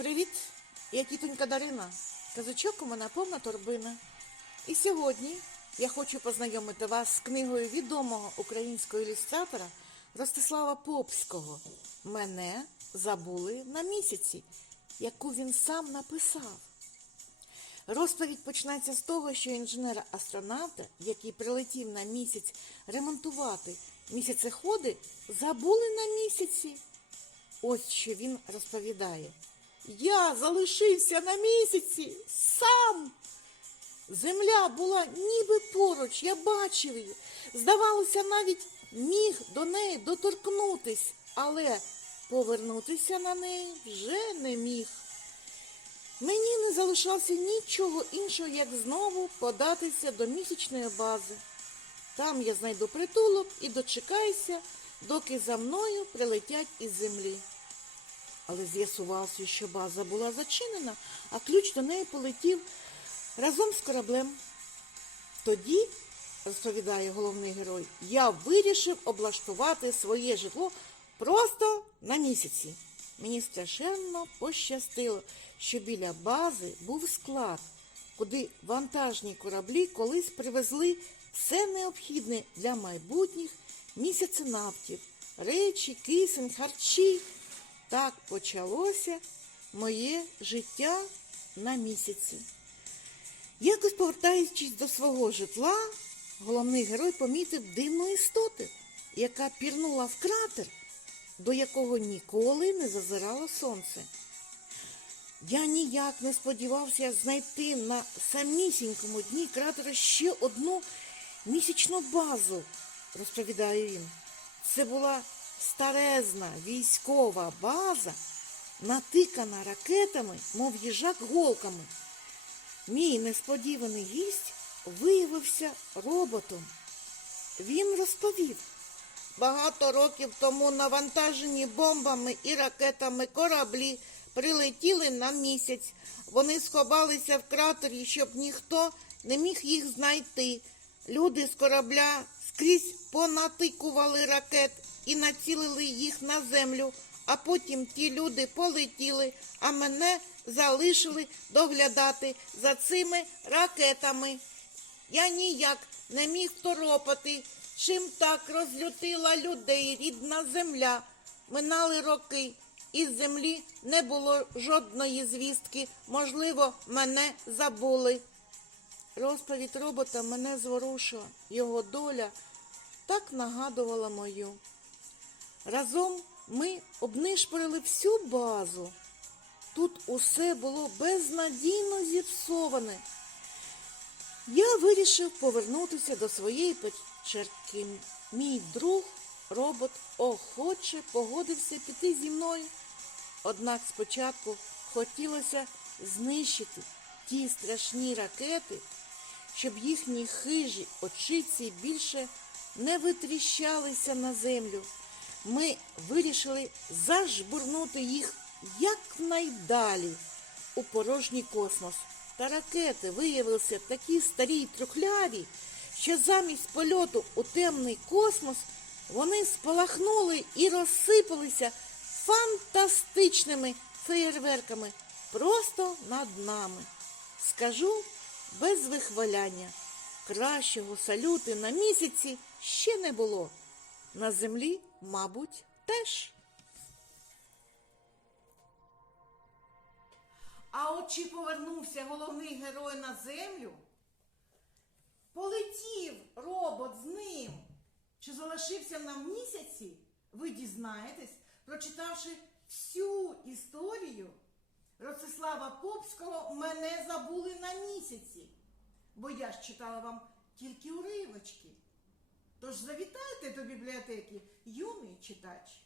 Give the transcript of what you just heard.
Привіт, я тітонька Дарина. Казачок у мене повна торбина. І сьогодні я хочу познайомити вас з книгою відомого українського ілюстратора Ростислава Попського. Мене забули на місяці, яку він сам написав. Розповідь починається з того, що інженера-астронавта, який прилетів на місяць ремонтувати місяцеходи, забули на місяці. Ось що він розповідає. Я залишився на місяці сам. Земля була ніби поруч, я бачив її. Здавалося, навіть міг до неї доторкнутись, але повернутися на неї вже не міг. Мені не залишалося нічого іншого, як знову податися до місячної бази. Там я знайду притулок і дочекаюся, доки за мною прилетять із землі. Але з'ясувалося, що база була зачинена, а ключ до неї полетів разом з кораблем. Тоді, розповідає головний герой, я вирішив облаштувати своє житло просто на місяці. Мені страшенно пощастило, що біля бази був склад, куди вантажні кораблі колись привезли все необхідне для майбутніх місяценавтів, речі, кисень, харчі. Так почалося моє життя на місяці. Якось повертаючись до свого житла, головний герой помітив дивну істоту, яка пірнула в кратер, до якого ніколи не зазирало сонце. Я ніяк не сподівався знайти на самісінькому дні кратера ще одну місячну базу, розповідає він. Це була старезна військова база, натикана ракетами, мов їжак голками. Мій несподіваний гість виявився роботом. Він розповів. Багато років тому навантажені бомбами і ракетами кораблі прилетіли на місяць. Вони сховалися в кратері, щоб ніхто не міг їх знайти. Люди з корабля скрізь понатикували ракет і націлили їх на землю, а потім ті люди полетіли, а мене залишили доглядати за цими ракетами. Я ніяк не міг торопати, чим так розлютила людей рідна земля. Минали роки, із землі не було жодної звістки. Можливо, мене забули. Розповідь робота мене зворушила. Його доля так нагадувала мою. Разом ми обнишпорили всю базу. Тут усе було безнадійно зіпсоване. Я вирішив повернутися до своєї печерки. Мій друг, робот, охоче погодився піти зі мною. Однак спочатку хотілося знищити ті страшні ракети, щоб їхні хижі очиці більше не витріщалися на землю. Ми вирішили зажбурнути їх якнайдалі у порожній космос. Та ракети виявилися такі старі й трухляві, що замість польоту у темний космос вони спалахнули і розсипалися фантастичними феєрверками просто над нами. Скажу без вихваляння, кращого салюти на місяці ще не було. На землі, мабуть, теж. А от чи повернувся головний герой на землю? Полетів робот з ним. Чи залишився на місяці? Ви дізнаєтесь, прочитавши всю історію Ростислава Попського мене забули на місяці. Бо я ж читала вам тільки уривочки. Тож завітайте до бібліотеки, юний читач.